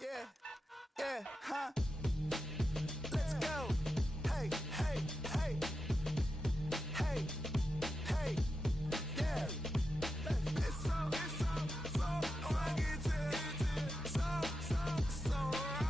Yeah, yeah, huh? Let's go. Hey, hey, hey. Hey, hey, yeah. It's so rugged, so raw. It's so rugged, so raw.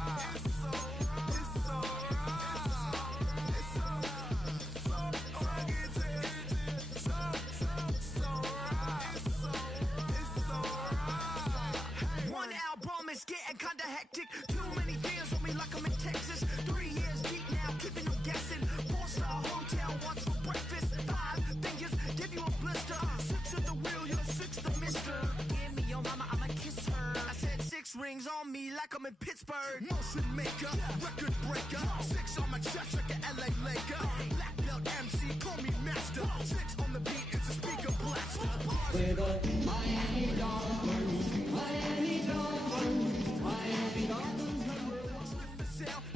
One album is getting kinda hectic. Too many fans on me like I'm in Texas. 3 years deep now, keeping them guessing. 4-star hotel, what's for breakfast? 5 fingers, give you a blister. 6 at the wheel, you're 6 the mister. Give me your mama, I'ma kiss her. I said 6 rings on me like I'm in Pittsburgh. Motion maker, record breaker. 6 on my chest like an LA Laker. Black belt MC, call me master. 6 on the beat, it's a speaker blaster. We're the Miami Dolphins, Miami Dolphins, Miami Dolphins.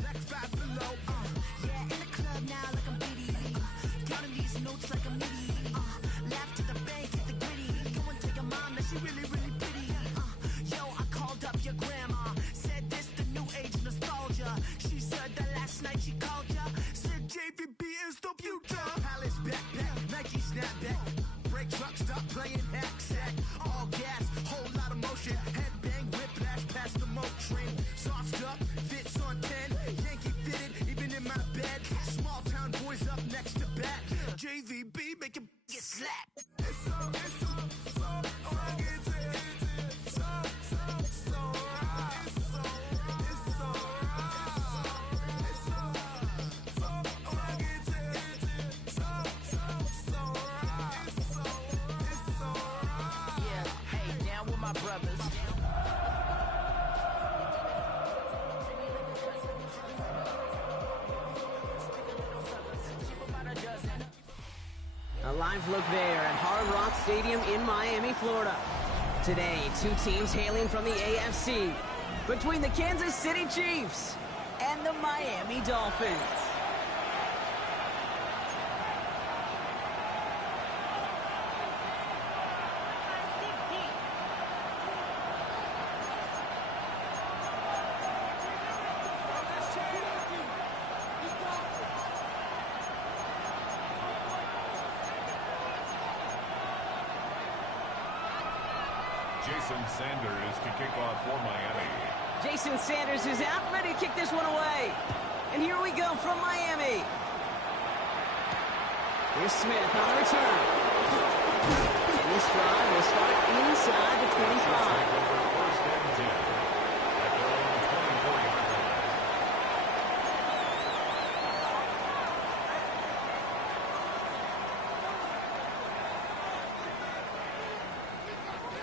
Like 5 below. Yeah, in the club now like I'm Biddy. Counting these notes like I'm Nitty. Laugh to the bank, hit the gritty. Go and tell your mom that she really, really pretty. Yo, I called up your grandma. Said this the new age nostalgia. She said that last night she called ya. Said JVB is the future. Palace backpack, Nike snapback. Break truck, stop playing hack sack. All gas, whole lot of motion. Headbang, whiplash, past the moat train. Soft up, fits on 10. Yankee fitted, even in my bed. Small town boys up next to bat. JVB, make it get slapped. It's so rugged, so raw. It's so raw. It's so rugged, so raw. Yeah, hey, down with my brothers. A live look there at Hard Rock Stadium in Miami, Florida. Today, 2 teams hailing from the AFC between the Kansas City Chiefs and the Miami Dolphins. Jason Sanders to kick off for Miami. Jason Sanders is out, ready to kick this one away. And here we go from Miami. Here's Smith on the return. And this drive will start inside the 25. First and 10 at their own 24-yard line.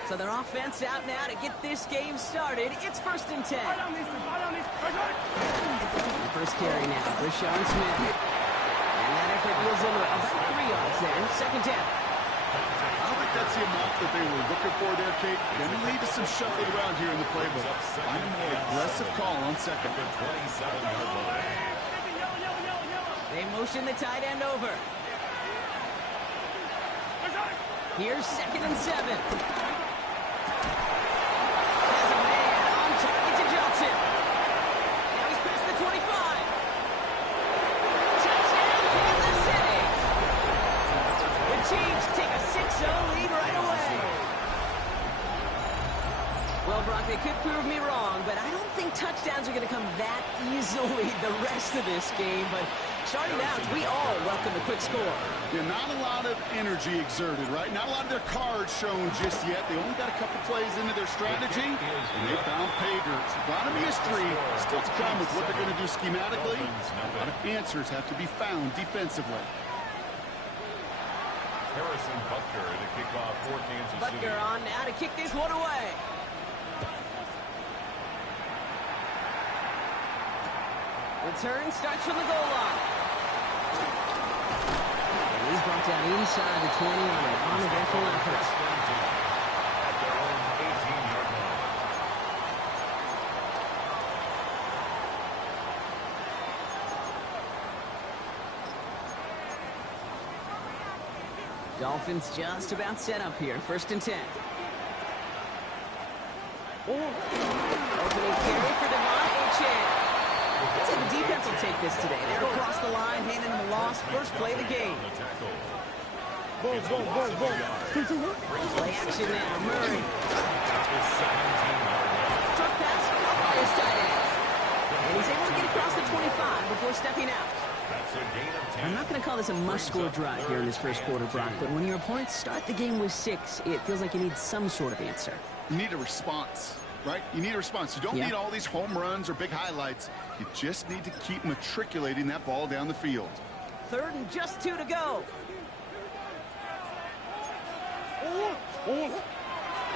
So their offense out now to get this game started. It's 1st and 10. The first carry now for Sean Smith. And that effort yields him about 3 yards there. 2nd down. I don't think that's the amount that they were looking for there, Kate. Going to lead to some shuffling around here in the playbook. Find a more aggressive call on 2nd. 27-yard line. They motion the tight end over. Here's 2nd and 7. Chiefs take a 6-0 lead right away. Well, Brock, they could prove me wrong, but I don't think touchdowns are going to come that easily the rest of this game. But starting out, we all welcome the quick score. Yeah, not a lot of energy exerted, right? Not a lot of their cards shown just yet. They only got a couple plays into their strategy, and they found pay dirt. A lot of mystery still to come with what they're going to do schematically. A lot of answers have to be found defensively. Harrison Butker to kick off for Kansas City. Butker on now to kick this one away. Return starts from the goal line. And he's brought down inside the 20 on an uneventful effort. At their own 18-yard line. Dolphins just about set up here. 1st and 10. Opening carry for the defense will take this today. They're across the line, handing them a loss. First play of the game. Play action now. Murray. Short pass caught by his tight end. And he's able to get across the 25 before stepping out. I'm not going to call this a must-score drive here in this first quarter, Brock, but when your opponents start the game with 6, it feels like you need some sort of answer. You need a response, right? You need a response. You don't need all these home runs or big highlights. You just need to keep matriculating that ball down the field. 3rd and just 2 to go. Out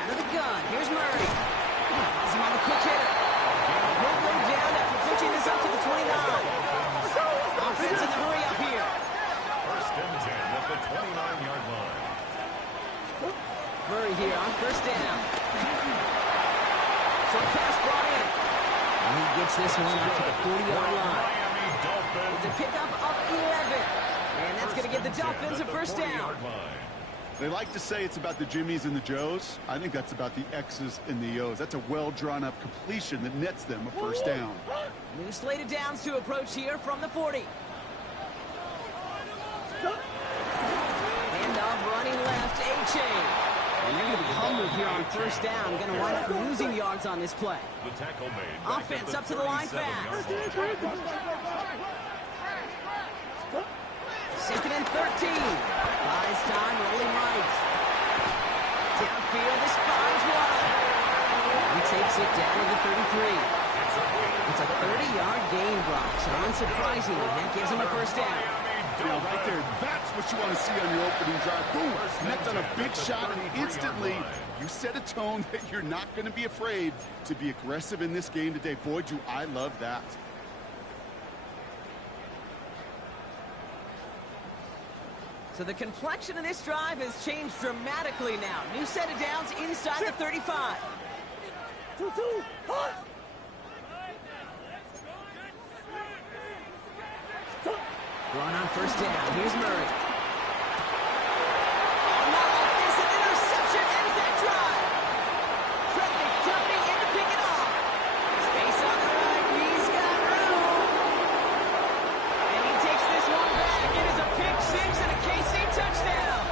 of the gun, here's Murray. Has him on the quick hitter. He'll go down after pushing this up to the 29. Offense in the hurry up here. 1st and 10 at the 29-yard line. Murray here on 1st down. Short pass brought in. And he gets this one up to the 40-yard line. It's a pickup of 11. And that's going to give the Dolphins a 1st down. They like to say it's about the Jimmies and the Joes. I think that's about the X's and the O's. That's a well-drawn-up completion that nets them a 1st down. New slated downs to approach here from the 40. Handoff running left, A-chain. And they're going to be humbled here on 1st down. Going to wind up losing yards on this play. The tackle made. Offense up to the line fast. 2nd and 13. Buys time, rolling right. Downfield, this finds one. He takes it down to the 33. It's a 30-yard gain, Brock. So unsurprisingly, that gives him a 1st down. Yeah, right there. That's what you want to see on your opening drive. Boom! Connect on a big shot, and instantly you set a tone that you're not going to be afraid to be aggressive in this game today. Boy, do I love that. So the complexion of this drive has changed dramatically now. New set of downs inside the 35. Going on 1st down. Here's Murray. Oh, not like this. An interception ends that drive. Trent McDuffie in to pick it off. Space on the right. He's got room. And he takes this one back. It is a pick 6 and a KC touchdown.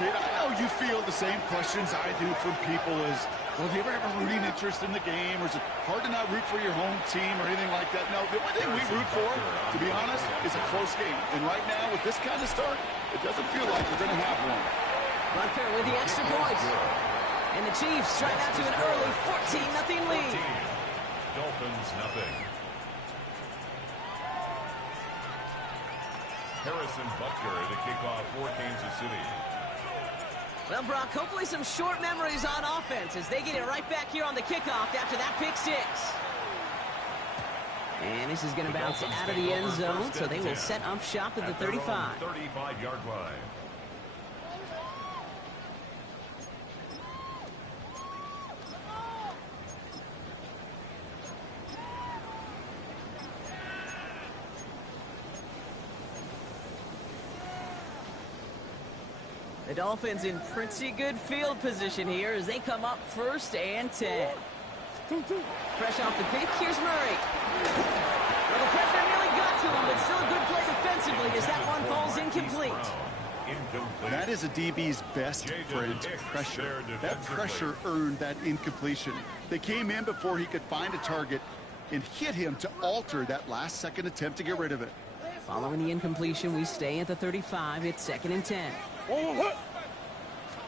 Kid, I know you feel the same questions I do from people as, well, do you ever have a rooting interest in the game, or is it hard to not root for your home team or anything like that? No, the only thing we root for, to be honest, is a close game. And right now, with this kind of start, it doesn't feel like we're going to have one. Bunker with the extra points. And the Chiefs strike out to an early 14-0 lead. Dolphins nothing. Harrison Butker to kick off for Kansas City. Well, Brock, hopefully some short memories on offense as they get it right back here on the kickoff after that pick 6. And this is going to bounce out of the end zone, so they will set up shop at the 35. 35-yard line. The Dolphins in pretty good field position here as they come up 1st and 10. Fresh off the pick, here's Murray. Well, the pressure nearly got to him, but still a good play defensively as that one falls incomplete. That is a DB's best friend, pressure. That pressure earned that incompletion. They came in before he could find a target and hit him to alter that last-second attempt to get rid of it. Following the incompletion, we stay at the 35. It's 2nd and 10.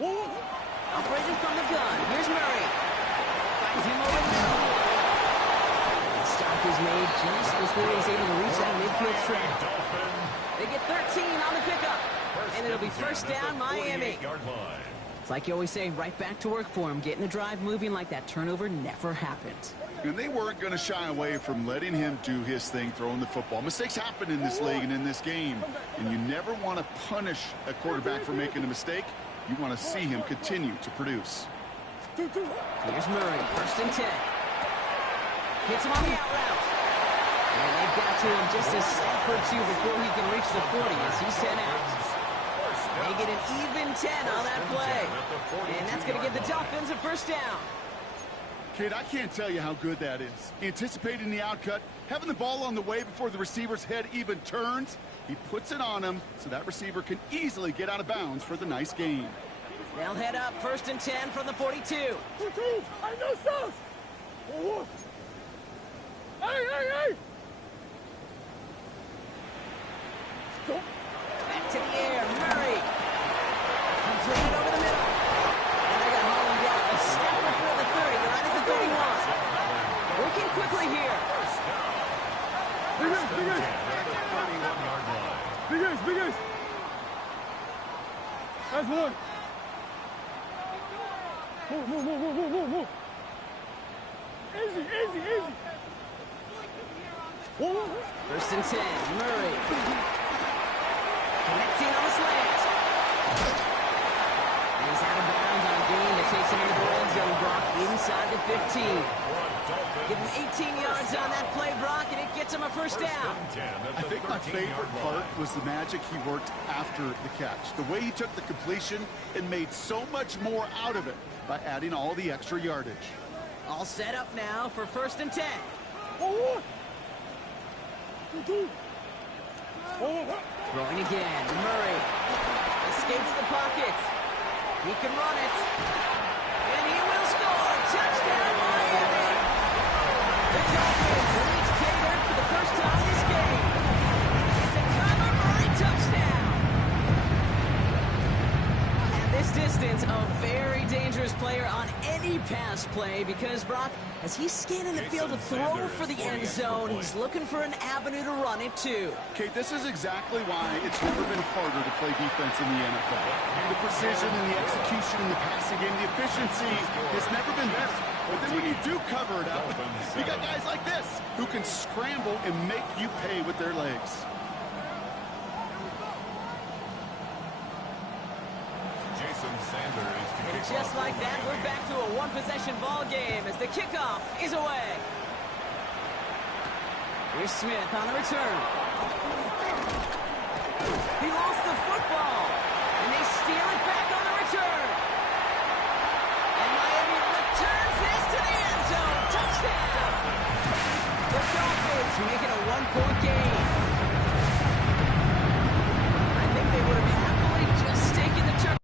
Operating from the gun. Here's Murray. Finds him over the middle. The stop is made just before he's able to reach that midfield strip. They get 13 on the pickup. And it'll be 1st down, Miami. It's like you always say, right back to work for him. Getting the drive moving like that turnover never happened. And they weren't going to shy away from letting him do his thing, throwing the football. Mistakes happen in this league and in this game. And you never want to punish a quarterback for making a mistake. You want to see him continue to produce. Here's Murray, 1st and 10. Hits him on the out route. And they've got to him just a step or two before he can reach the 40 as he's sent out. They get an even 10 on that play. And that's going to give the Dolphins a 1st down. Kid, I can't tell you how good that is. Anticipating the outcut, having the ball on the way before the receiver's head even turns, he puts it on him so that receiver can easily get out of bounds for the nice gain. They'll head up 1st and 10 from the 42. I know sauce. Hey. Back to the air, Murray. Completed over the middle. And they're going to haul him down a step before the 30, right at the 31. Working quickly here. Big ace. That's one. Move. Easy. 1st and 10, Murray. Connecting on the slant. And he's out of bounds on a gain that takes him into the red zone, Brock, inside the 15. Give him 18 yards on that play, Brock, and it gets him a 1st down. I think my favorite part was the magic he worked after the catch. The way he took the completion and made so much more out of it by adding all the extra yardage. All set up now for 1st and 10. Throwing again, Murray escapes the pocket. He can run it, and he will score. Touchdown, Miami! The Dolphins reach pay dirt for the first time this game. It's a Kyler Murray touchdown. At this distance, a very dangerous player on any pass play because, Brock, as he's scanning the field to throw for the end zone, he's looking for an avenue to run it too. Kate, this is exactly why it's never been harder to play defense in the NFL. The precision and the execution in the passing game, the efficiency has never been better. But then when you do cover it up, you got guys like this who can scramble and make you pay with their legs. And just like that, we're back to a one-possession ball game as the kickoff is away. Here's Smith on the return. He lost the football, and they steal it back on the return. And Miami returns this to the end zone. Touchdown! The Dolphins making a one-point game. I think they would have happily just taken the turn.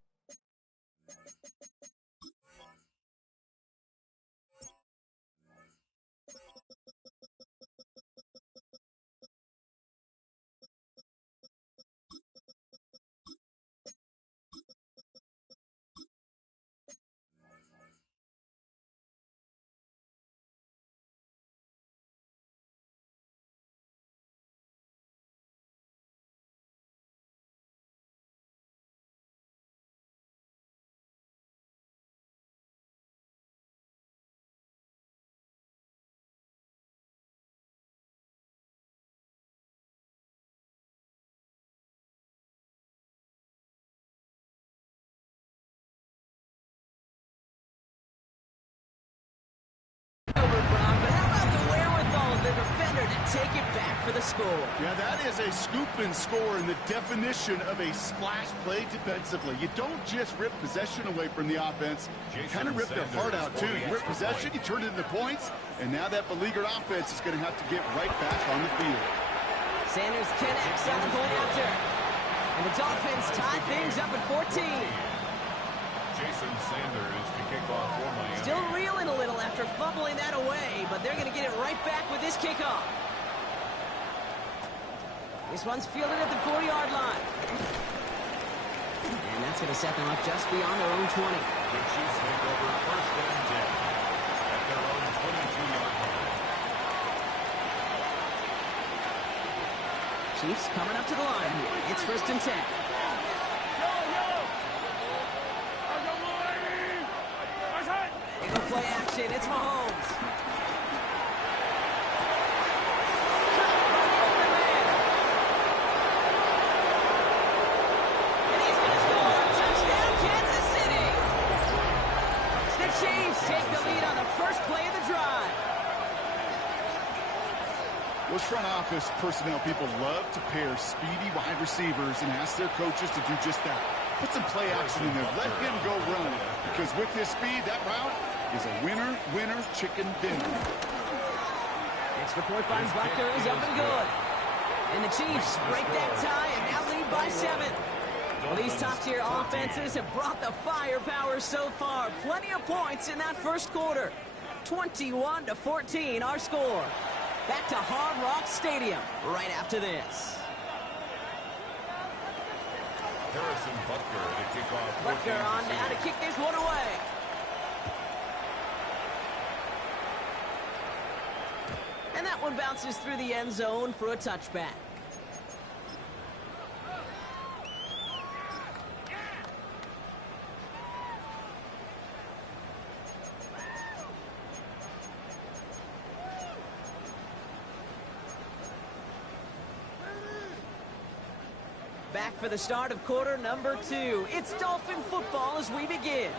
Take it back for the score. Yeah, that is a scoop and score in the definition of a splash play defensively. You don't just rip possession away from the offense. You kind of rip their heart out, too. You rip possession, you turn it into points, and now that beleaguered offense is going to have to get right back on the field. Sanders connects on the point after. And the Dolphins tie things up at 14. Jason Sanders to kick off for Miami. Still reeling a little after fumbling that away, but they're going to get it right back with this kickoff. This one's fielded at the 40-yard line. And that's going to set them up just beyond their own 20. The Chiefs take over 1st and 10 at their own 22-yard line. Chiefs coming up to the line here. It's 1st and 10. Big play action. It's Mahomes. And he's going to score. Touchdown, Kansas City. The Chiefs take the lead on the first play of the drive. Those front office personnel people love to pair speedy wide receivers and ask their coaches to do just that. Put some play action in there. Let him go run. Because with his speed, that route is a winner, winner, chicken dinner. Extra point by Butker is up and good. And the Chiefs break that tie and now lead by 7. Well, these top-tier offenses have brought the firepower so far. Plenty of points in that first quarter. 21-14, our score. Back to Hard Rock Stadium right after this. Harrison Butker to kick off. Butker on now to kick this one away. And that one bounces through the end zone for a touchback. Back for the start of quarter number 2. It's Dolphin football as we begin.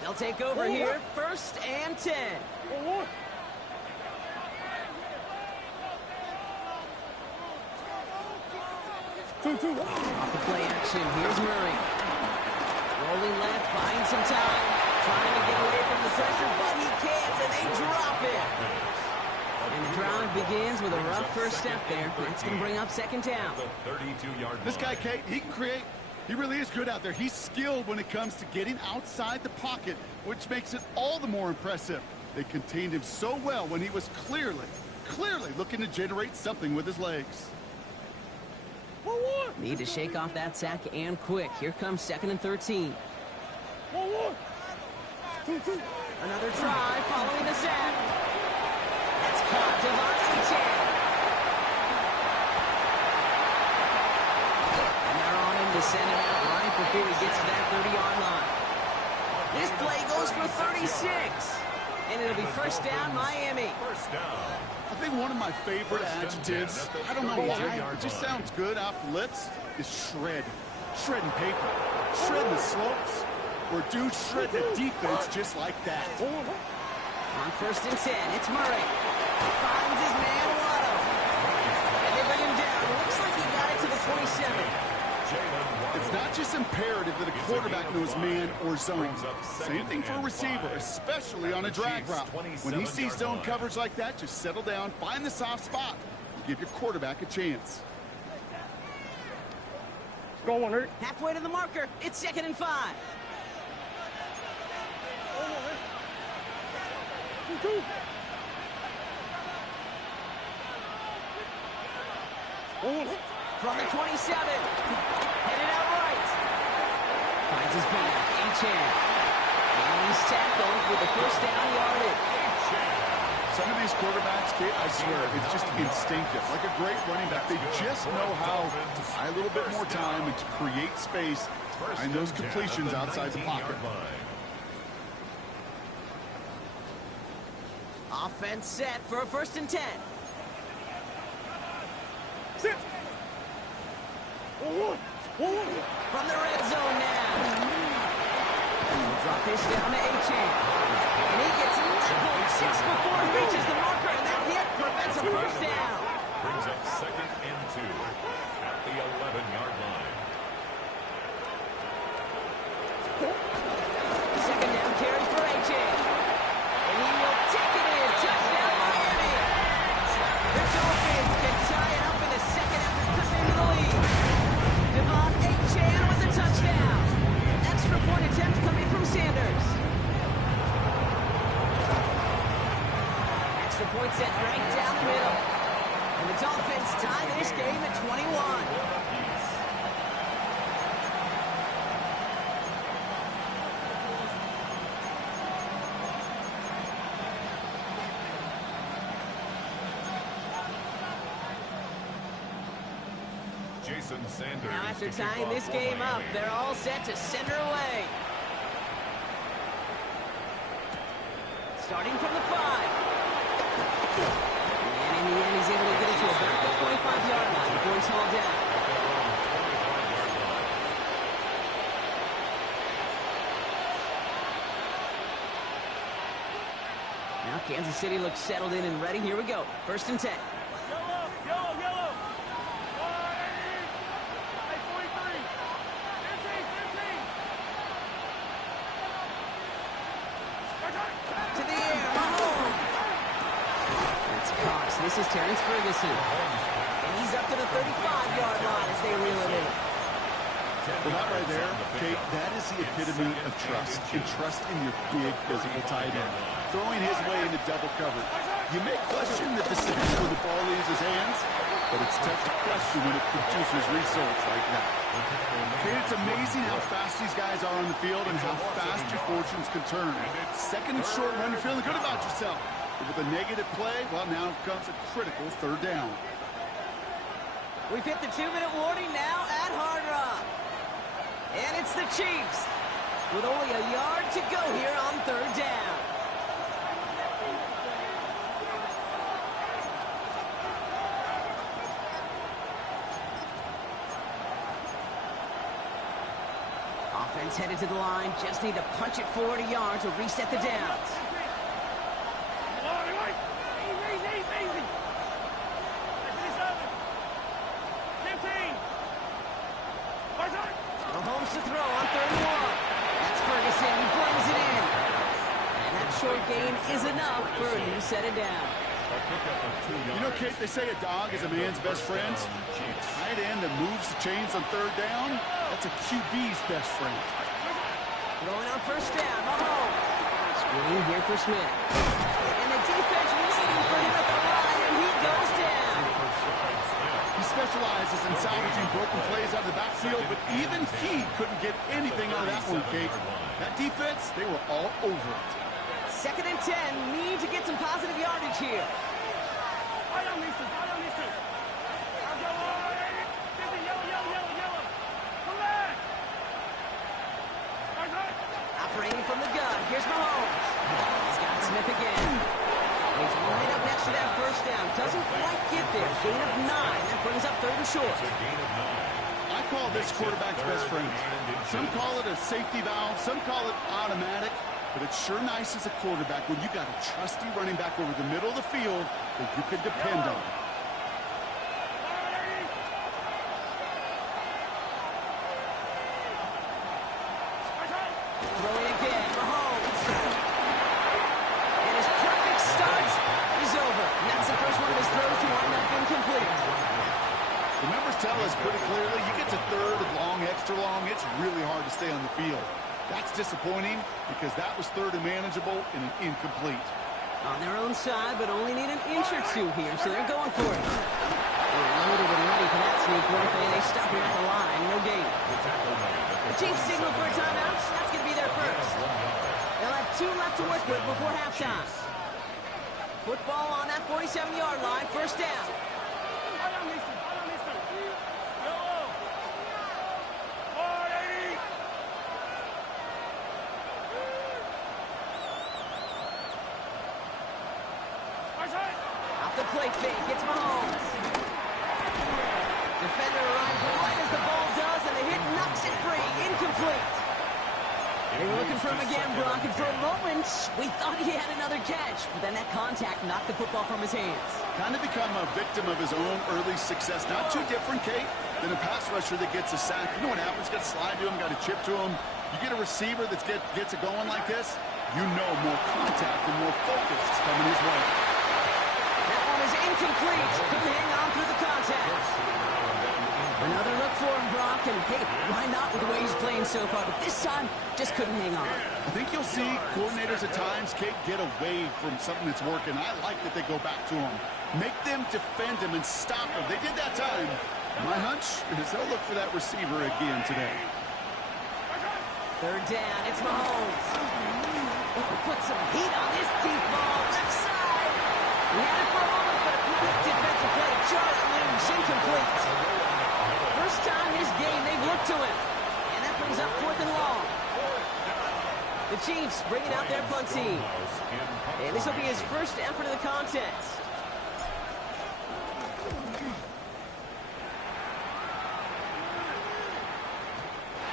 They'll take over here, 1st and 10. Off the play action, here's Murray. Rolling left, buying some time. Trying to get away from the pressure, but he can't, and they drop it. And the drive begins with a rough first step there. That's going to bring up 2nd down. This guy, Kate, he can create. He really is good out there. He's skilled when it comes to getting outside the pocket, which makes it all the more impressive. They contained him so well when he was clearly looking to generate something with his legs. Need to shake off that sack and quick. Here comes 2nd and 13. Another try following the sack. That's caught. Devon Achane. And they're on him to send him out right before he gets to that 30-yard line. This play goes for 36. And it'll be 1st down, Miami. First down. I think one of my favorite adjectives, I don't know why, it just sounds good off the lips, is shred. Shredding paper. Shredding the slopes. Or dude, shred the defense just like that. On 1st and 10, it's Murray. Finds his man, Waddle. And they bring him down. Looks like he got it to the 27. It's not just imperative that a quarterback knows man or zone. Same thing for a receiver, especially on a drag route. When he sees zone coverage like that, just settle down, find the soft spot, and give your quarterback a chance. Go on, Hurt. Halfway to the marker. It's 2nd and 5. From the 27. Headed out right. Finds his back. Achane. And he's tackled with the 1st down yardage. Some of these quarterbacks, Kate, I swear, it's just instinctive. Like a great running back, they just know how to buy a little bit more time and to create space and those completions outside the pocket. Offense set for a 1st and 10. Sit. From the red zone now. We'll drop this down to Achane. And he gets leveled just before he reaches the marker, and that hit prevents a 1st down. Brings up 2nd and 2 at the 11-yard line. 2nd down carry for Achane. And he will take it in. Touchdown, Miami. The Dolphins can tie it up in the 2nd after coming into the lead. Devon Achane with the touchdown. Extra point attempt coming from Sanders. Extra point set right down the middle. And the Dolphins tie this game at 21. Jason Sanders. Now after tying this game up, they're all set to send her away. Starting from the 5. And in the end, he's able to get it to about the 25-yard line before he's hauled down. Now Kansas City looks settled in and ready. Here we go. 1st and 10. To the air, Mahomes. That's Cox. This is Terrence Ferguson. And he's up to the 35-yard line as they reel it in. Well, that right there, Kate, that is the epitome of trust. And trust in your big physical tight end. Throwing his way into double coverage. You may question the decision when the ball leaves his hands, but it's tough to question when it produces results like that. Kate, it's amazing how fast these guys are on the field and how fast your fortunes can turn. Second and short run, you're feeling good about yourself. But with a negative play, well, now comes a critical third down. We've hit the 2-minute warning now at Hard Rock. And it's the Chiefs with only a yard to go here on third down. Offense headed to the line. Just need to punch it forward a yard to reset the downs. Mahomes to throw on 3rd and 1. That's Ferguson. He brings it in. And that short gain is enough for a new set of downs. You know, Kate, they say a dog is a man's best friend. A tight end that moves the chains on third down, that's a QB's best friend. Throwing on 1st down, Mahomes. Screen here for Smith. And the defense waiting for him at the line, and he goes down. He specializes in salvaging broken plays out of the backfield, but even he couldn't get anything out of that one, Kate. That defense, they were all over it. 2nd and 10, need to get some positive yardage here. Operating from the gun, here's Mahomes. He's got Smith again. He's right up next to that 1st down. Doesn't quite get there. Gain of 9. That brings up 3rd and short. I call this quarterback's best friend. Some call it a safety valve. Some call it automatic. But it's sure nice as a quarterback when you got a trusty running back over the middle of the field that you can depend on. Throwing again, Mahomes. And his perfect start is over. And that's the first one of his throws to wind up incomplete. The numbers tell us pretty clearly, you get to 3rd and long, extra long, it's really hard to stay on the field. That's disappointing because that was 3rd and manageable and an incomplete. On their own side, but only need an inch or 2 here, so they're going for it. They're loaded and ready for that sneak, weren't they? They stop him at the line, no gain. The Chiefs signal for a timeout. That's going to be their first. They'll have 2 left to work with before halftime. Football on that 47-yard line, 1st down. Off the play fake, it's Mahomes. Defender arrives right as the ball does, and the hit knocks it free. Incomplete. They were looking for him again, Brock, and for a moment, we thought he had another catch, but then that contact knocked the football from his hands. Kind of become a victim of his own early success. Not too different, Kate, than a pass rusher that gets a sack. You know what happens? Got to slide to him, got to chip to him. You get a receiver that gets it going like this, you know more contact and more focus is coming his way. That one is incomplete. Couldn't hang on through the contact. Another look for him, Brock, and hey, why not with the way he's playing so far? But this time, just couldn't hang on. I think you'll see coordinators at times, Kate, get away from something that's working. I like that they go back to him. Make them defend him and stop him. They did that time. My hunch is they'll look for that receiver again today. 3rd down, it's Mahomes. Put some heat on this deep ball, left side. He had it for a moment, but a great defensive play to jar it loose, incomplete. First time this game they've looked to him. And that brings up 4th and long. The Chiefs bringing out their punt team. And this will be his first effort of the contest.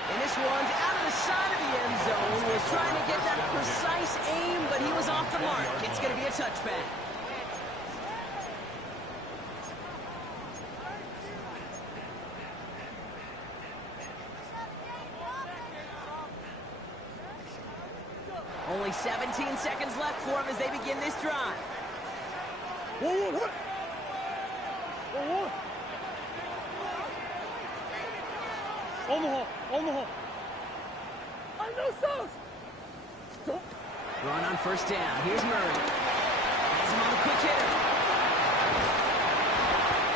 And this one's out of the side of the end zone. Was trying to get that precise aim, but he was off the mark. It's going to be a touchback. Only 17 seconds left for them as they begin this drive. Omaha. I know sauce. Run on first down. Here's Murray. Has him on the quick hitter.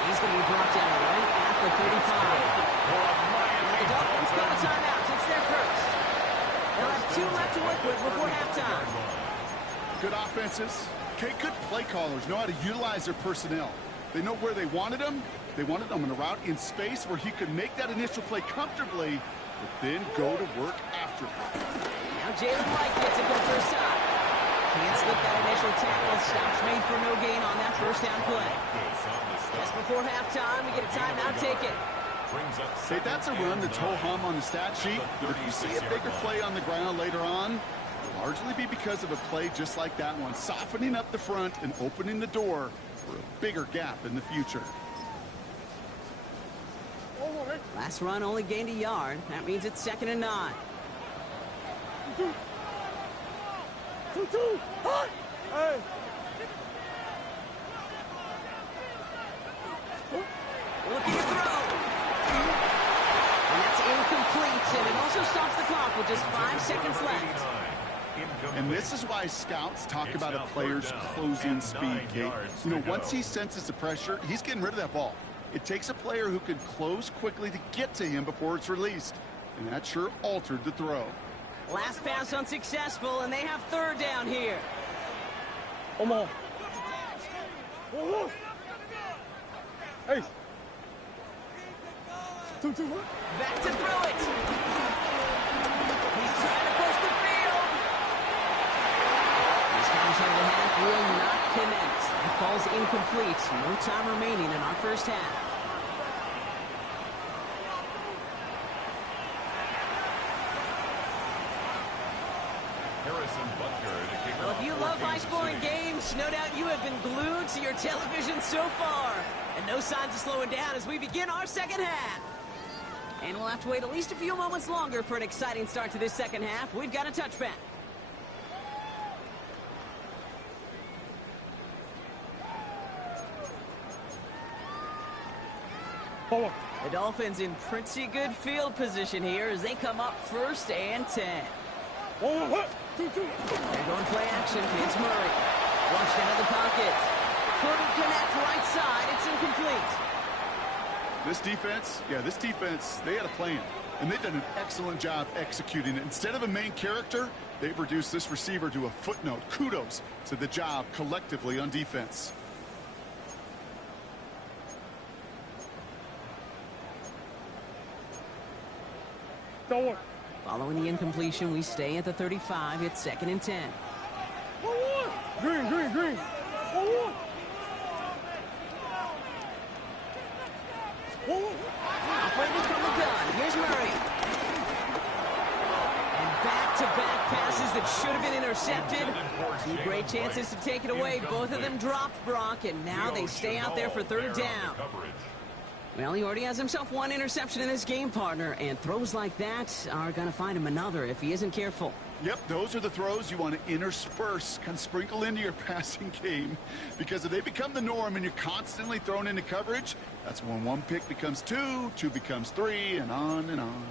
He's going to be brought down right at the 35. Now the Dolphins call a timeout. It's their first. They'll have 2 left to work with before halftime. Good offenses. Okay, good play callers know how to utilize their personnel. They know where they wanted them. They wanted them on a route in space where he could make that initial play comfortably, but then go to work after. Now Jalen Wright gets it for the first time. Can't slip that initial tackle. Stops made for no gain on that first down play. Just before halftime, we get a timeout taken. Hey, that's a run that's ho-hum on the stat sheet, but if you see a bigger play on the ground later on, it'll largely be because of a play just like that one, softening up the front and opening the door for a bigger gap in the future. Last run only gained a yard. That means it's 2nd and 9. Hey. Looking to throw. And that's incomplete, and it also stops the clock with just 5 seconds left. And this is why scouts talk about a player's closing speed, Kate. You know, once he senses the pressure, he's getting rid of that ball. It takes a player who can close quickly to get to him before it's released. And that sure altered the throw. Last pass unsuccessful, and they have 3rd down here. Omaha. Hey. 2-2. Back to throw it. He's trying to push the field. This comes out of the half will not connect. It falls incomplete. No time remaining in our first half. Well, if you love high-scoring games, no doubt you have been glued to your television so far. And no signs of slowing down as we begin our second half. And we'll have to wait at least a few moments longer for an exciting start to this second half. We've got a touchback. The Dolphins in pretty good field position here as they come up 1st and 10. They're going play action. It's Murray. Flushed out of the pocket. Couldn't connect right side. It's incomplete. This defense, they had a plan. And they've done an excellent job executing it. Instead of a main character, they've reduced this receiver to a footnote. Kudos to the job collectively on defense. Following the incompletion, we stay at the 35. It's 2nd and 10. Green. Operating from the gun. Here's Murray. And back-to-back passes that should have been intercepted. 2 great chances to take it away. Both of them dropped, Brock, and now they stay out there for 3rd down. Well, he already has himself 1 interception in this game, partner, and throws like that are going to find him another if he isn't careful. Yep, those are the throws you want to intersperse, kind of sprinkle into your passing game. Because if they become the norm and you're constantly thrown into coverage, that's when 1 pick becomes 2, 2 becomes 3, and on and on.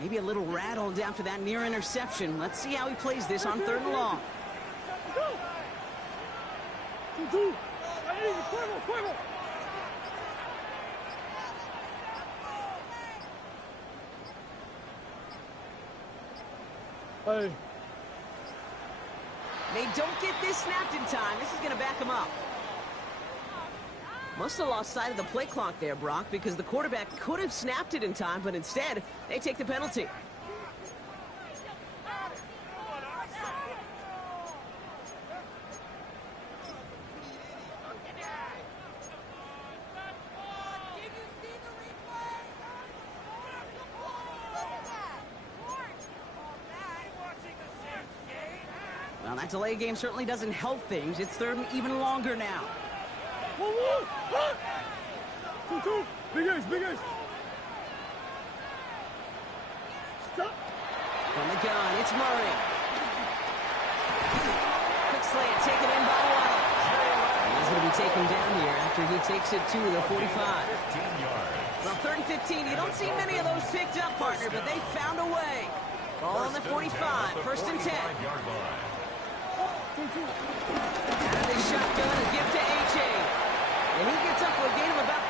Maybe a little rattled after that near interception. Let's see how he plays this on 3rd and long. Hey. They don't get this snapped in time. This is going to back him up. Must have lost sight of the play clock there, Brock, because the quarterback could have snapped it in time, but instead, they take the penalty. that delay game certainly doesn't help things. It's third and even longer now. 1-1. Hut. 2-2. Big ace, big ace. Stop. From the gun, it's Murray. Quick slant, taken in by Waddle. He's going to be taken down here after he takes it to the 45. 15 yards. Well, 3rd and 15, you don't see many of those picked up, partner, but they found a way. Ball on the 45, 1st and 10. Out of this shotgun, a give to H.A. And he gets up for a gain of about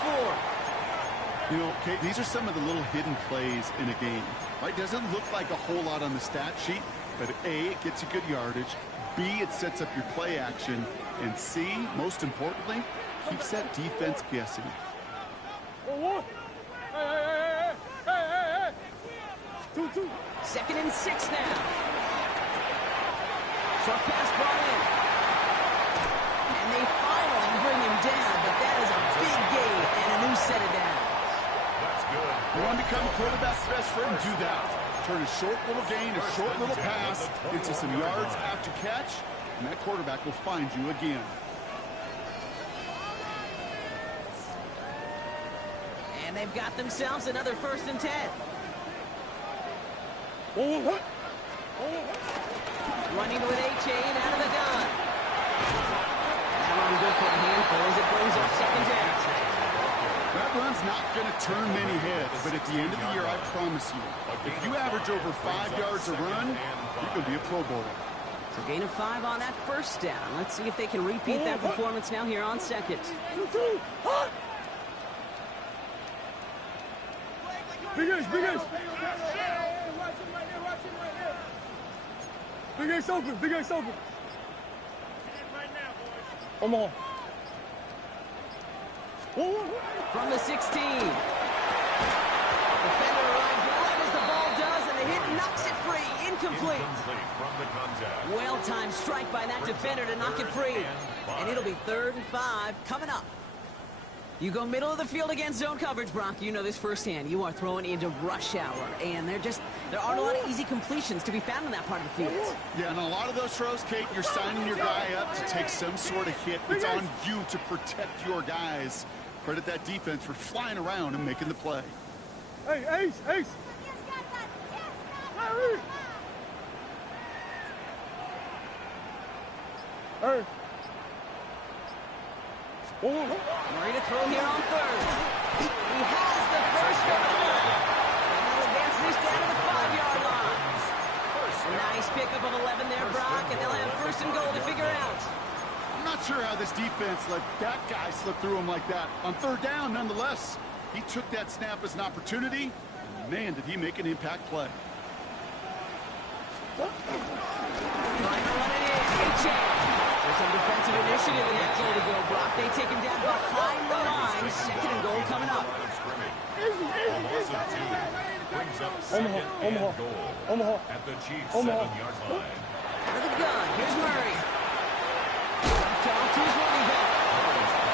4. You know, Kate, these are some of the little hidden plays in a game. Right? Doesn't look like a whole lot on the stat sheet, but A, it gets you good yardage. B, it sets up your play action. And C, most importantly, keeps that defense guessing. 1-1. Hey. 2-2. 2nd and 6 now. Short pass ball in. And they finally bring him down, but that is a big gain and a new set of downs. That's good. You want to become a quarterback's best friend? Do that. Turn a short little gain, a short little pass into some yards after catch, and that quarterback will find you again. And they've got themselves another 1st and 10. 1-1. Running with H.A. and out of the gun. That run good for a handful as it brings up 2nd down. That run's not going to turn many heads, but at the end of the year, I promise you, if you average over 5 yards a run, you can be a Pro Bowler. So gain of 5 on that 1st down. Let's see if they can repeat that performance now here on 2nd. 2-2. Hut. Big ace, big ace. Big ace open, big ace open. Omaha. 1-1. From the 16. Defender arrives right as the ball does, and the hit knocks it free. Incomplete. From the contact. Well-timed strike by that defender to knock it free. And it'll be 3rd and 5 coming up. You go middle of the field against zone coverage, Brock. You know this firsthand. You are throwing into rush hour, and there aren't a lot of easy completions to be found in that part of the field. Yeah, and a lot of those throws, Kate, you're signing your guy up to take some sort of hit. It's on you to protect your guys. Credit that defense for flying around and making the play. Hey, ace, ace. Hey. Murray to throw here on 3rd. He has the first one. And they'll advance this down to the 5-yard line. A nice pickup of 11 there, Brock, and they'll have 1st and goal to figure out. I'm not sure how this defense let that guy slip through him like that. On 3rd down, nonetheless, he took that snap as an opportunity. Man, did he make an impact play. Trying to run it in. H.A. There's some defensive initiative in that goal to go, Brock. They take him down behind the line. 2nd and goal coming up. Omaha. At the Chiefs' Omaha. 7-yard line. Out of the gun. Here's Murray. Off to his running back.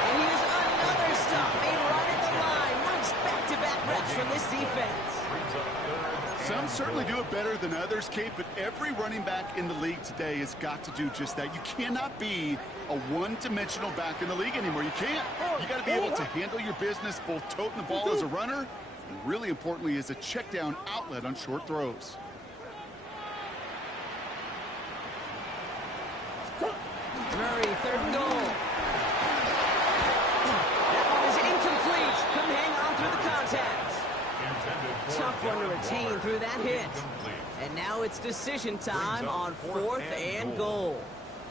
And here's another stop made right at the line. Nice back-to-back reps from this defense. Some certainly do it better than others, Kate, but every running back in the league today has got to do just that. You cannot be a one-dimensional back in the league anymore. You can't. You got to be able to handle your business, both toting the ball as a runner, and really importantly, as a check-down outlet on short throws. Murray, 3rd and goal. That one is incomplete. Couldn't hang on through the contact. Tough one to retain through that hit. And now it's decision time on 4th and goal.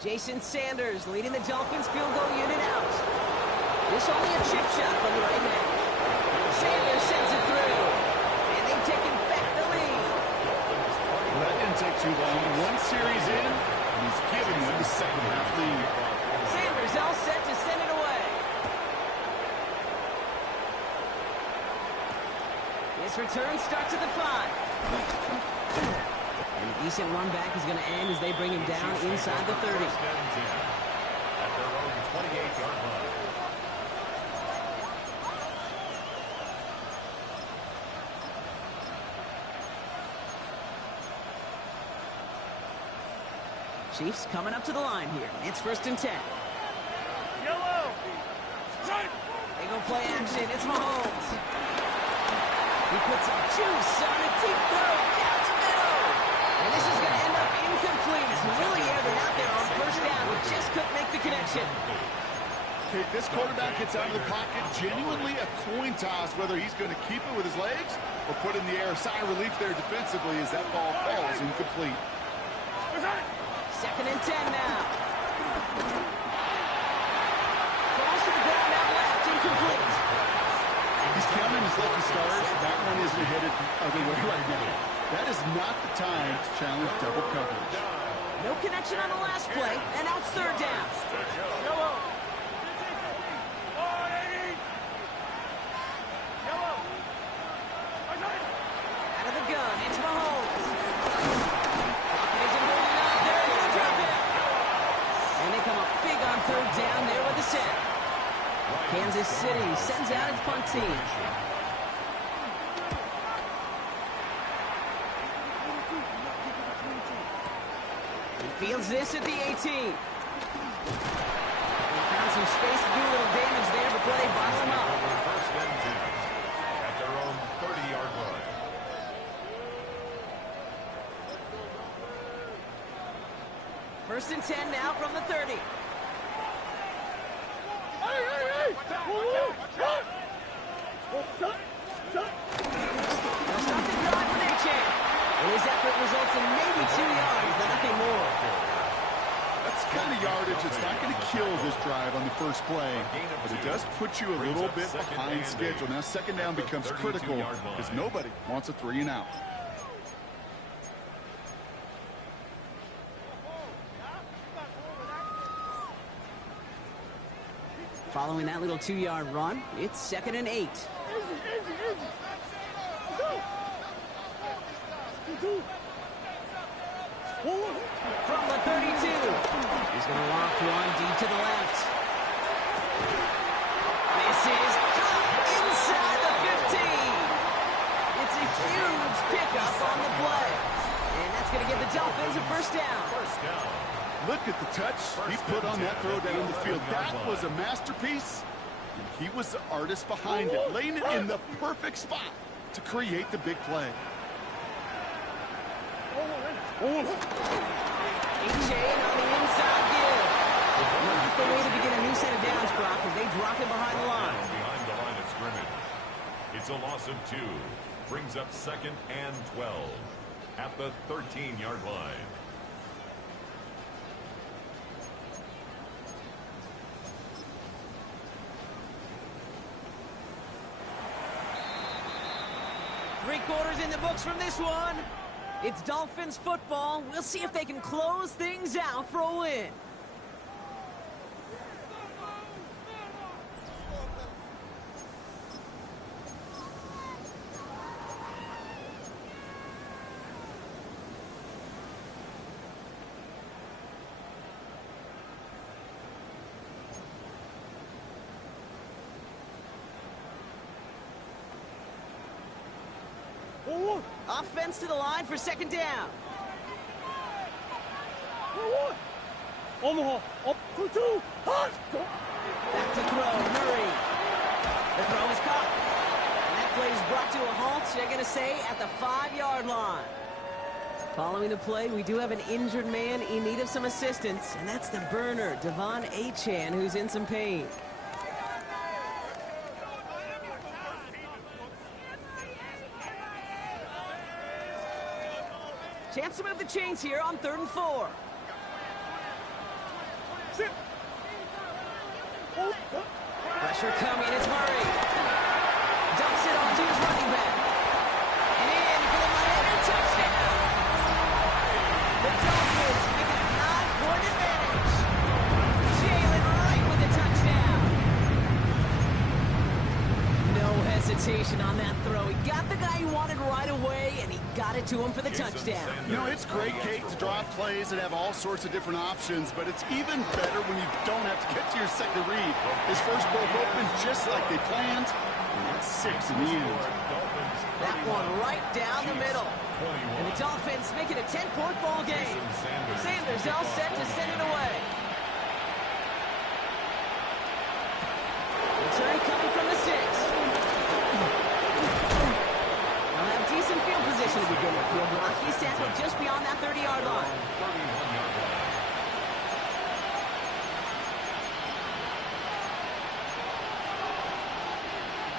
Jason Sanders leading the Dolphins field goal unit out. This only a chip shot from the right hand. Sanders sends it through. And they've taken back the lead. Well, that didn't take too long. One series in, and he's giving them the second-half lead. Sanders all set to send it away. This return starts at the 5. And a decent run back is going to end as they bring him down inside the 30. At their own 28-yard line. Chiefs coming up to the line here. It's 1st and 10. Yellow. Strike. They go play action. It's Mahomes. He puts some juice on a deep throw down the middle. And this is going to end up incomplete. Really aired it out there on 1st down, but just couldn't make the connection. Okay, this quarterback gets out of the pocket. Genuinely a coin toss whether he's going to keep it with his legs or put it in the air. Sigh of relief there defensively as that ball falls incomplete. 2nd and 10 now. Falls to the ground out left, incomplete. He's counting his lucky stars. That one isn't headed the other way right now. That is not the time to challenge double coverage. No connection on the last play, and now it's 3rd down. Yellow. Yellow. Out of the gun, it's Mahomes. Pocket isn't holding up. They're going to drop it. And they come up big on 3rd down there with the set. Kansas City sends out its punt team. He fields this at the 18. They found some space to do a little damage there before they bottle him up. 1st and 10 at their own 30-yard line. First and 10 now from the 30. They'll start the drive with Achan. And his effort results in maybe 2 yards, but nothing more. That's the kind of yardage that's not going to kill this drive on the first play, but it does put you a little bit behind schedule. Now 2nd down becomes critical because nobody wants a 3 and out. Following that little 2-yard run, it's 2nd and 8. From the 32. He's going to loft one deep to the left. This is inside the 15. It's a huge pickup on the play. And that's going to give the Dolphins a 1st down. Look at the touch he put on that throw down the field. That was a masterpiece, and he was the artist behind it, laying it in the perfect spot to create the big play. Achan on the inside give. Not the way to begin a new set of downs, Brock, as they drop it behind the line. Behind the line of scrimmage. It's a loss of 2. Brings up 2nd and 12 at the 13-yard line. Three-quarters in the books from this one. It's Dolphins football. We'll see if they can close things out for a win. Offense to the line for 2nd down. Omaha, up to 2. Back to throw, Murray. The throw is caught. And that play is brought to a halt, they're going to say, at the 5-yard line. Following the play, we do have an injured man in need of some assistance, and that's the burner, Devon Achan, who's in some pain. Chance to move the chains here on 3rd and 4. Pressure coming, it's Murray. Dumps it off to his running back. And in for the Miami touchdown. The Dolphins make it a 9-point advantage. Jalen Wright with the touchdown. No hesitation. hesitation on that throw. He got the guy he wanted right away, and he got it to him for the touchdown. You know, it's great, Kate, to draw plays and have all sorts of different options, but it's even better when you don't have to get to your second read. His first broke open just like they planned, and that's 6 in the end. That one right down the middle. And the Dolphins make it a 10-point ball game. Sanders all set to send it away. Return coming from the 6. They'll have decent field position to begin with. He'll block. He's tackled just beyond that 30-yard line.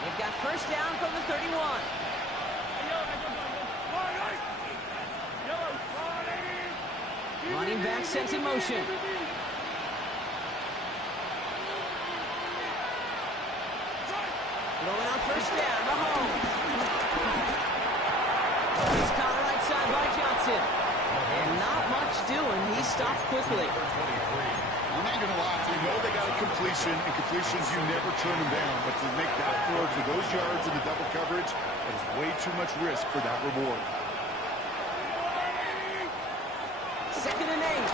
They've got first down from the 31. Running back sent in motion. Throwing on first down, Mahomes. He's caught right side by Johnson. And not much doing. He stopped quickly. I'm not going to lie. You know they got a completion, and completions, you never turn them down. But to make that throw for those yards in the double coverage, that is way too much risk for that reward. 2nd and 8. And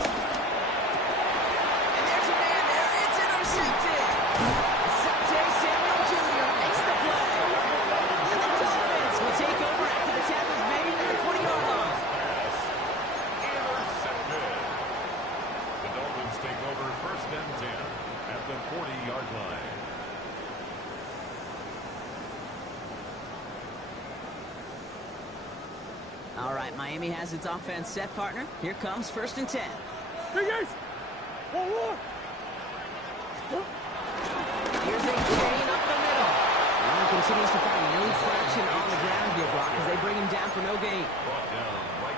there's a man there. It's intercepted. Sante Samuel Jr. makes the play. And the Dolphins will take over after the tackle's made at the 20-yard line. Intercepted. The Dolphins take over 1st and 10 at the 40-yard line. All right, Miami has its offense set, partner. Here comes 1st and 10. Big Ace! 1-1! Here's a chain up the middle. And he continues to find no traction on the ground here, Brock, as they bring him down for no gain.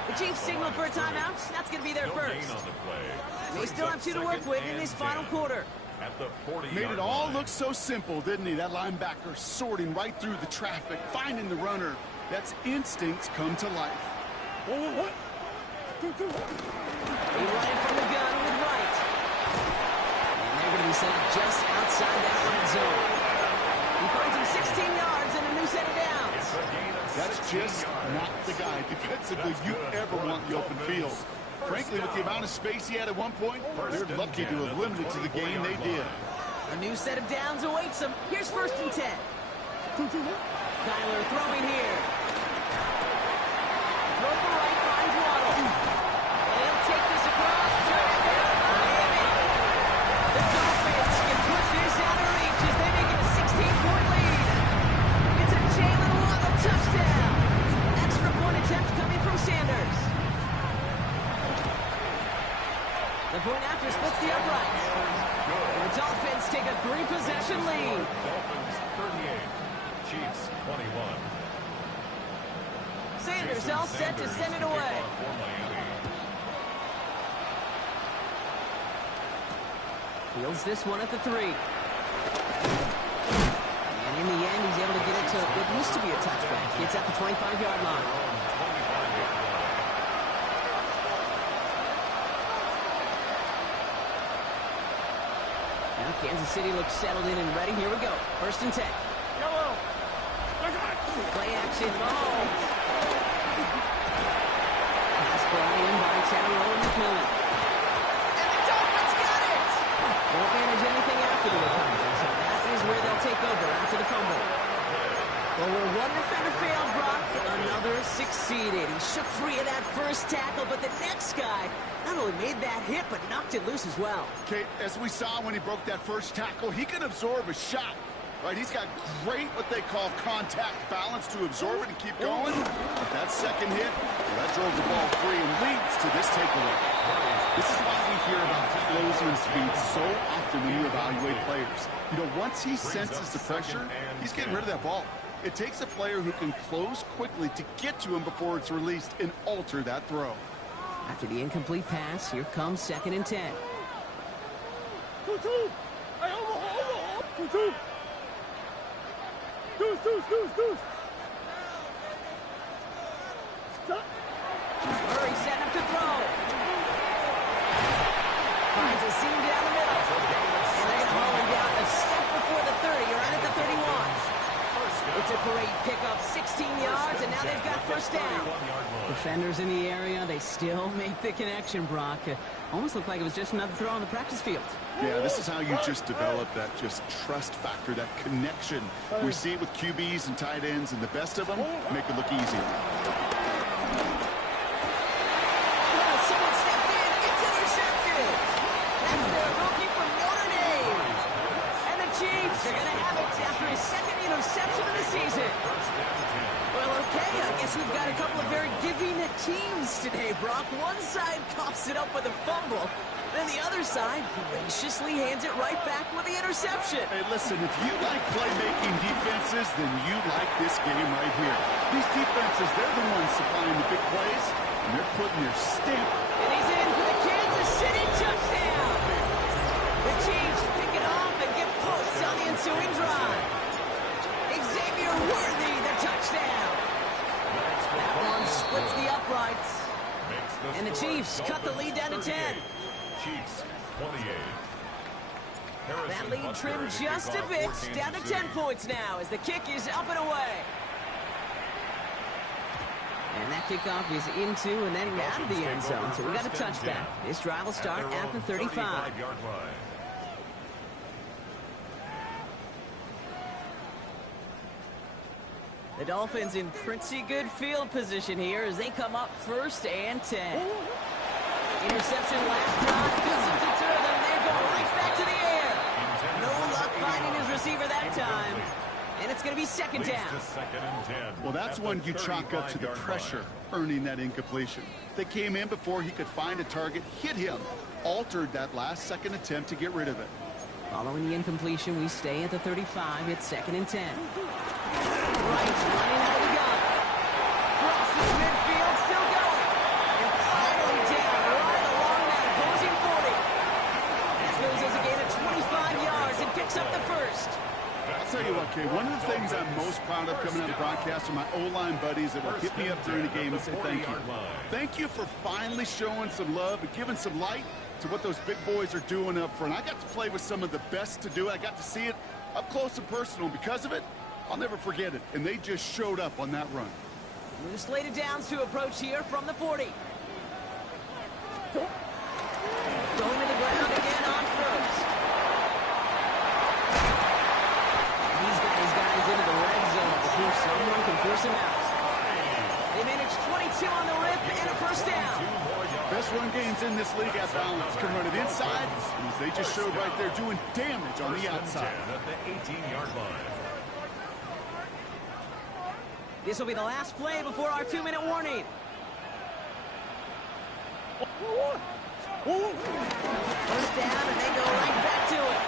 The Chiefs signal for a timeout. That's going to be their first. They still have 2 to work with in this final quarter. Made it all look so simple, didn't he? That linebacker sorting right through the traffic, finding the runner. That's instincts come to life. 1-1! 2-2! He running from the gun with right. And they're going to be set up just outside that red zone. He finds him 16 yards and a new set of downs. That's just not the guy defensively you ever want in the open field. Frankly, with the amount of space he had at one point, they're lucky to have limited to the game they did. A new set of downs awaits him. Here's 1st and 10. 2-2! Kyler throwing here. Throw for right, finds Waddle. They'll take this across. Touchdown, Miami. The Dolphins can put this out of reach as they make it a 16-point lead. It's a Jalen Waddle touchdown. Extra point attempt coming from Sanders. The point after splits the uprights. The Dolphins take a 3-possession lead. Dolphins 38. Chiefs 21. Sanders all set to send it away. Fields this one at the 3. And in the end, he's able to get it to what used to be a touchback. It's at the 25-yard line. Now Kansas City looks settled in and ready. Here we go. 1st and 10. Yellow! Play action, Mahomes. Pass brought in by Tyrone McMillan. And the Dolphins got it! Won't manage anything after the recovery, so that is where they'll take over after the fumble. Well, where one defender failed, Brock, another succeeded. He shook free of that first tackle, but the next guy not only made that hit, but knocked it loose as well. Kate, as we saw when he broke that first tackle, he can absorb a shot. Right, he's got great what they call contact balance to absorb it and keep going. But that second hit, well, that drove the ball free and leads to this takeaway. This is why we hear about closing speed so often when you evaluate players. You know, once he senses the pressure, he's getting rid of that ball. It takes a player who can close quickly to get to him before it's released and alter that throw. After the incomplete pass, here comes 2nd and 10. 2-2! Hey, over! 2-2! Deuce! Stop! Murray setting up to throw. Finds a seam down the middle. And they're going to haul him down a step before the 30. You're right at the 31. It's a Great pickup, 16 yards, and now they've got first down. Defenders in the area, they still make the connection, Brock. Almost looked like it was just another throw on the practice field. Yeah, this is how you just develop that just trust factor, that connection. We see it with QBs and tight ends, and the best of them make it look easy. Someone stepped in. It's intercepted. That's the rookie from Notre Dame. And the Chiefs are going to have it after his second interception of the season. Well, okay, I guess we've got a couple of very giving teams today, Brock. One side coughs it up with a fumble, then the other side graciously hands it right back with the interception. Hey, listen, if you like playmaking defenses, then you like this game right here. These defenses, they're the ones supplying the big plays, and they're putting their stamp. And he's in for the Kansas City touchdown. The Chiefs pick it off and get points on the ensuing drive. Xavier Worthy, the touchdown. That one splits the uprights. And the Chiefs cut the lead down to 10. Chiefs 28. That lead trimmed just a bit, down to 10 points now as the kick is up and away. And that kickoff is into and then out of the end zone, so we got a touchback. This drive will start at the 35. The Dolphins in pretty good field position here as they come up first and 10. Interception last drive doesn't deter them. They go right back to the air. No luck finding his receiver that time. And it's going to be second down. Well, that's when you chalk up to the pressure earning that incompletion. They came in before he could find a target, hit him, altered that last-second attempt to get rid of it. Following the incompletion, we stay at the 35. It's second and 10. Right, running out of the gun. Crosses midfield, still going. And finally down right along that opposing 40. That goes as a gain of 25 yards and picks up the first. I'll tell you what, Kay, one of the things I'm most proud of coming out of the broadcast are my O-line buddies that will hit me up during the game and say thank you. Thank you for finally showing some love and giving some light to what those big boys are doing up front. I got to play with some of the best to do it. I got to see it up close and personal. Because of it, I'll never forget it. And they just showed up on that run. New slated downs to approach here from the 40. Going to the ground again on first. He's got his guys into the red zone before someone can force him out. They managed 22 on the rip and a first down. Best run games in this league at balance. Can run it inside, and as they just showed right there, doing damage on the outside. At the 18-yard line. This will be the last play before our 2-minute warning. First down, and they go right back to it.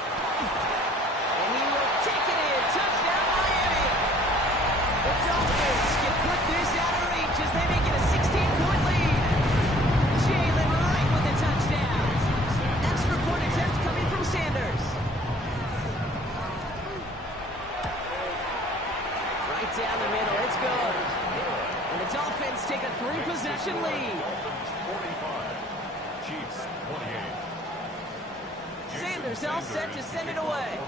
And he will take it in. Touchdown, Miami. The Dolphins can put this out of reach as they make it a 16-point lead. Jalen Wright with the touchdown. Extra point attempt coming from Sanders. Right down the middle, it's good. And the Dolphins take a 3-possession lead. Dolphins 45. Chiefs 28. Sanders all set to send it away.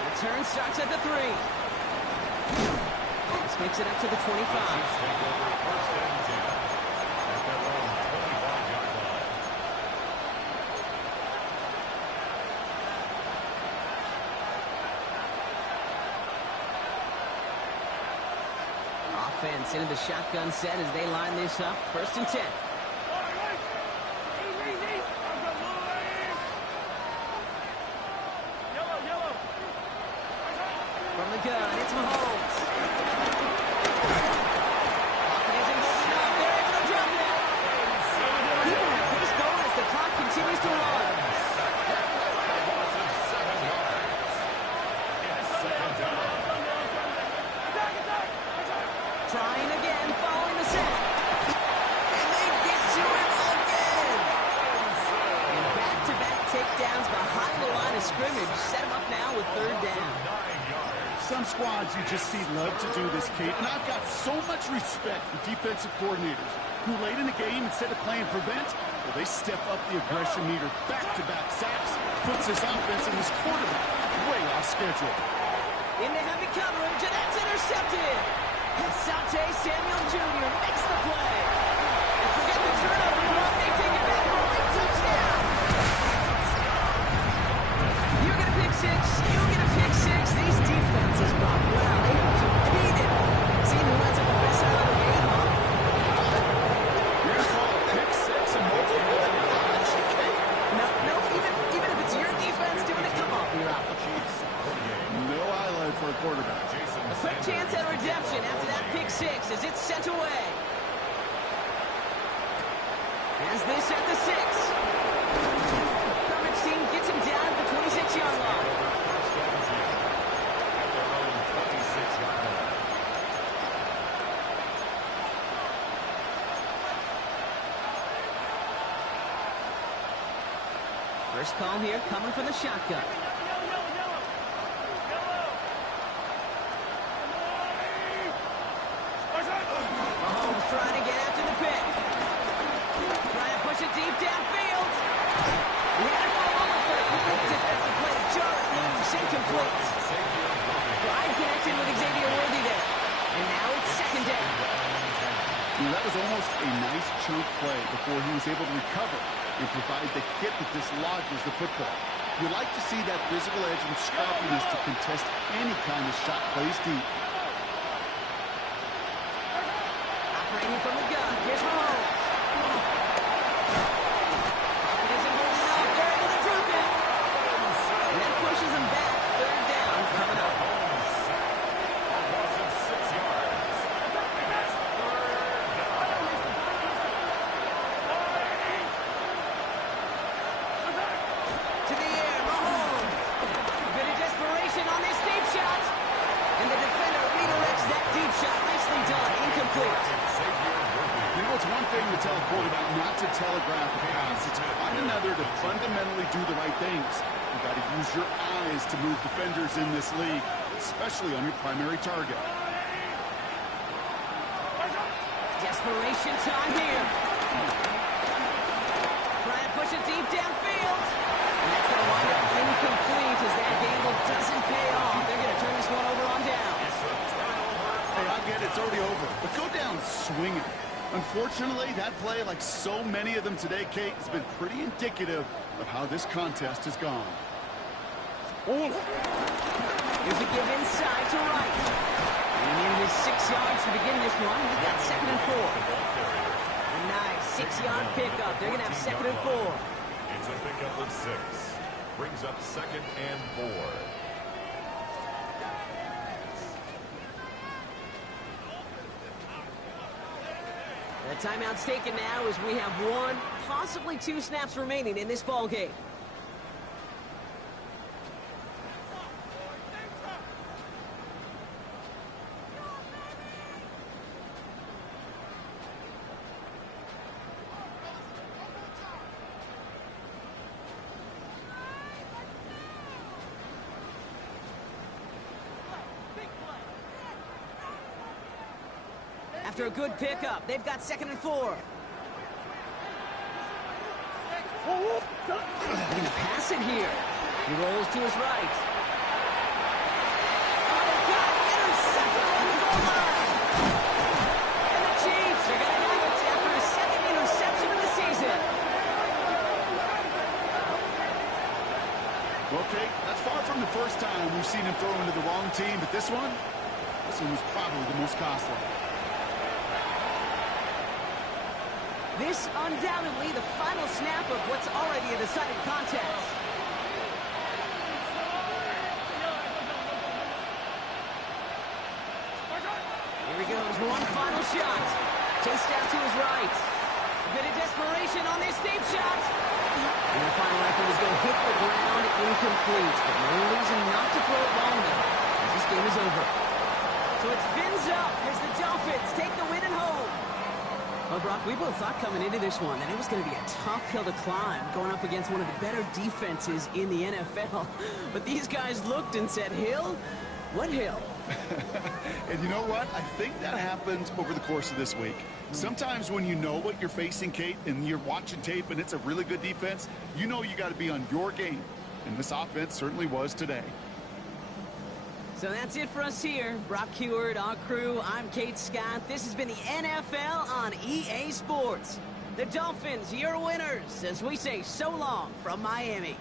The turn starts at the 3. This makes it up to the 25. Offense into the shotgun set as they line this up. First and 10. From the gun, it's Mahomes. Pocket isn't holding up. They're able to drop it. Keeping that pace going as the clock continues to run. Trying again, following the set. And they get to him again. And back-to-back takedowns behind the line of scrimmage. Set him up now with third down. Some squads you just see love to do this, Kate, and I've got so much respect for defensive coordinators who late in the game, instead of playing prevent, Well, they step up the aggression meter, back-to-back sacks, puts this offense and this quarterback way off schedule. Into heavy coverage, and that's intercepted. Asante Samuel Jr. makes the play. And forget the turnover, but they take it back home. Touchdown! You get a pick six, you get a pick six. These defenses, Bob, wow, they have competed. Seeing who ends up the best out of the game, huh? You're going to call a pick six and multiple? No, even if it's your defense doing it, come on, you're out. No highlight for a quarterback. A quick chance at redemption after that pick six as it's sent away. As this at the 6. Coverage team gets him down at the 26-yard line. First call here coming from the shotgun. Mahomes trying to get after the pick. Trying to push it deep downfield. We had a moment for a complete defensive play. Jarrett loose, incomplete. Pride connecting with Xavier Worthy there. And now it's second down. That was almost a nice chunk play before he was able to recover and provide the hit that dislodges the football. You like to see that physical edge and sharpness to contest any kind of shot plays deep. Operating from the gun, here's Mahomes. It isn't holding up, they're able to drop it. And that pushes him back, third down, coming up. Tell a quarterback not to telegraph a pass. It's quite another to fundamentally do the right things. You've got to use your eyes to move defenders in this league, especially on your primary target. Desperation time here. Trying to push it deep downfield. And that's going to wind up incomplete as that gamble doesn't pay off. They're going to turn this one over on downs. Hey, I get it. It's already over. But go down swinging. Unfortunately, that play, like so many of them today, Kate, has been pretty indicative of how this contest has gone. Here's a give inside to right. And in his 6 yards to begin this one, we got 2nd and 4. A nice 6-yard pickup. They're going to have 2nd and 4. It's a pickup of 6. Brings up 2nd and 4. The timeout's taken now as we have 1, possibly 2 snaps remaining in this ball game. After a good pickup, they've got 2nd and 4. They're going to pass it here. He rolls to his right. Oh, they got it. Intercepted on the goal line. And the Chiefs are going to have it after his 2nd interception of the season. Okay, that's far from the first time we've seen him throw into the wrong team, but this one was probably the most costly. This undoubtedly the final snap of what's already a decided contest. Here he goes, one final shot. Chased out to his right. A bit of desperation on this deep shot. And the final effort is going to hit the ground incomplete. But no reason not to throw it long though, as this game is over. So it's fins up as the Dolphins take the win at home. Well, Brock, we both thought coming into this one that it was going to be a tough hill to climb going up against one of the better defenses in the NFL. But these guys looked and said, hill? What hill? And you know what? I think that happens over the course of this week. Sometimes when you know what you're facing, Kate, and you're watching tape and it's a really good defense, you know you got to be on your game. And this offense certainly was today. So that's it for us here. Brock Heward, our crew, I'm Kate Scott. This has been the NFL on EA Sports. The Dolphins, your winners, as we say so long from Miami.